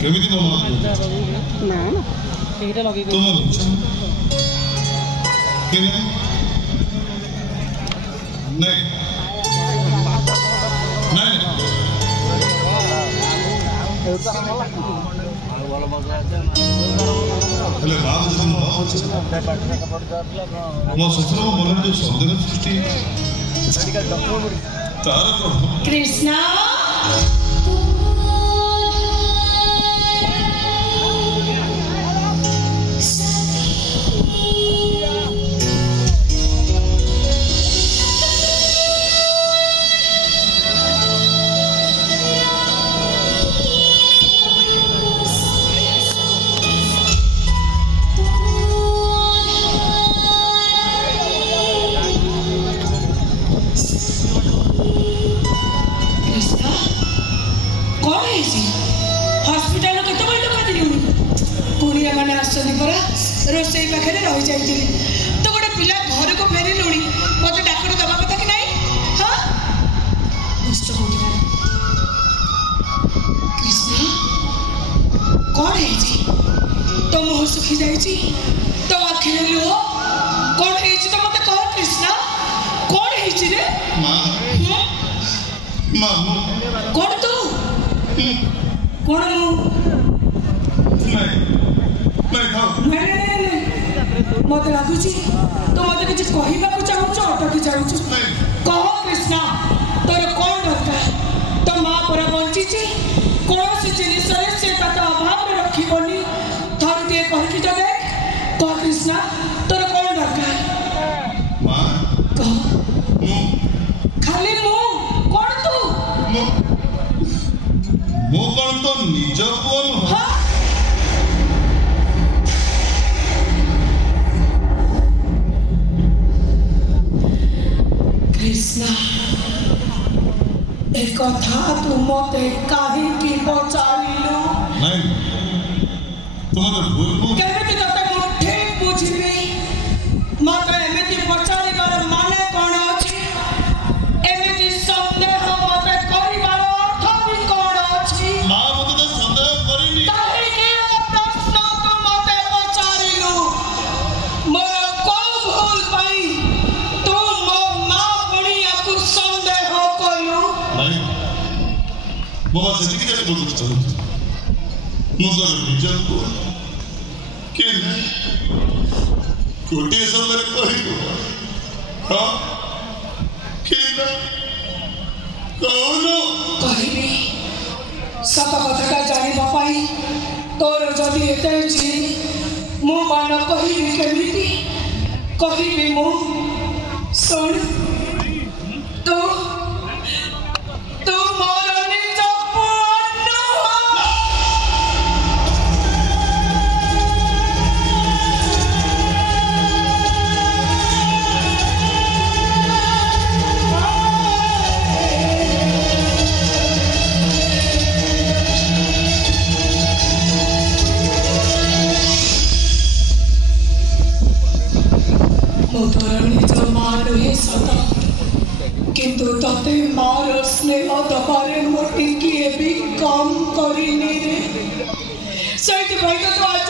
କେମିତି ମନ ନା ନା ଏଇଟା ଲଗେଇ ତୁମ ନାଇଁ ନାଇଁ ହେଲେ ବାବୁ ଯଦି ନ ଅଛି ମୋ ଶ୍ୱଶୁରଙ୍କ ମନରେ ଯୋଉ ସନ୍ଦେହ ସୃଷ୍ଟି ତାର କ'ଣ କୃଷ୍ଣ रोसई पाखे रही जाइए तो गोटे पिला घर को फेर लुणी मत डाक्टर दवा कथा कि नहीं हाँ दुष्ट कृष्ण कौन है तो मुह सुखी जाइए तो आखिर लुह कौन है तो मत कह कृष्ण कौन है रे कौन तू कौन मत लगुच तो मत किसी कहवाक चाहूच अटकी जाऊँ कह कृष्ण तोर कौन दरकार तो माँ पर बंची कौन जिनिस से अभाव रखनी थरुटे कहकी तो देख कह कृष्ण तोर कौन दरकार कह खाली मु कौन तू मु कौन तो निज पुओ कृष्ण एक कथा तू मत कहीं पचारू नहीं तुम तो भूल केमिति तते मु ठीक बुझिबी मत एमिति पचारिबार माने कोन अछि एमिति संदेह मत करिबार अर्थ भी कोन अछि मां मते तो संदेह करिनी काहे कि प्रश्न तू मते पचारिलु मोर को भूल पाई तू मो मां बणिया को संदेह कयु नहीं बाबा से ठीक है बोल दो मुझे निजन को कि कोटी सब कही हाँ कि कौन कहबी सत कथा जानिबा पाई तोर जदि एते जी मु मान कहबी केमिति कहबी मु सुन तू मोर निज किंतु तते मार स्नेह दबारे मोटी किए भी कम करिनी रे सहित भाई तो आज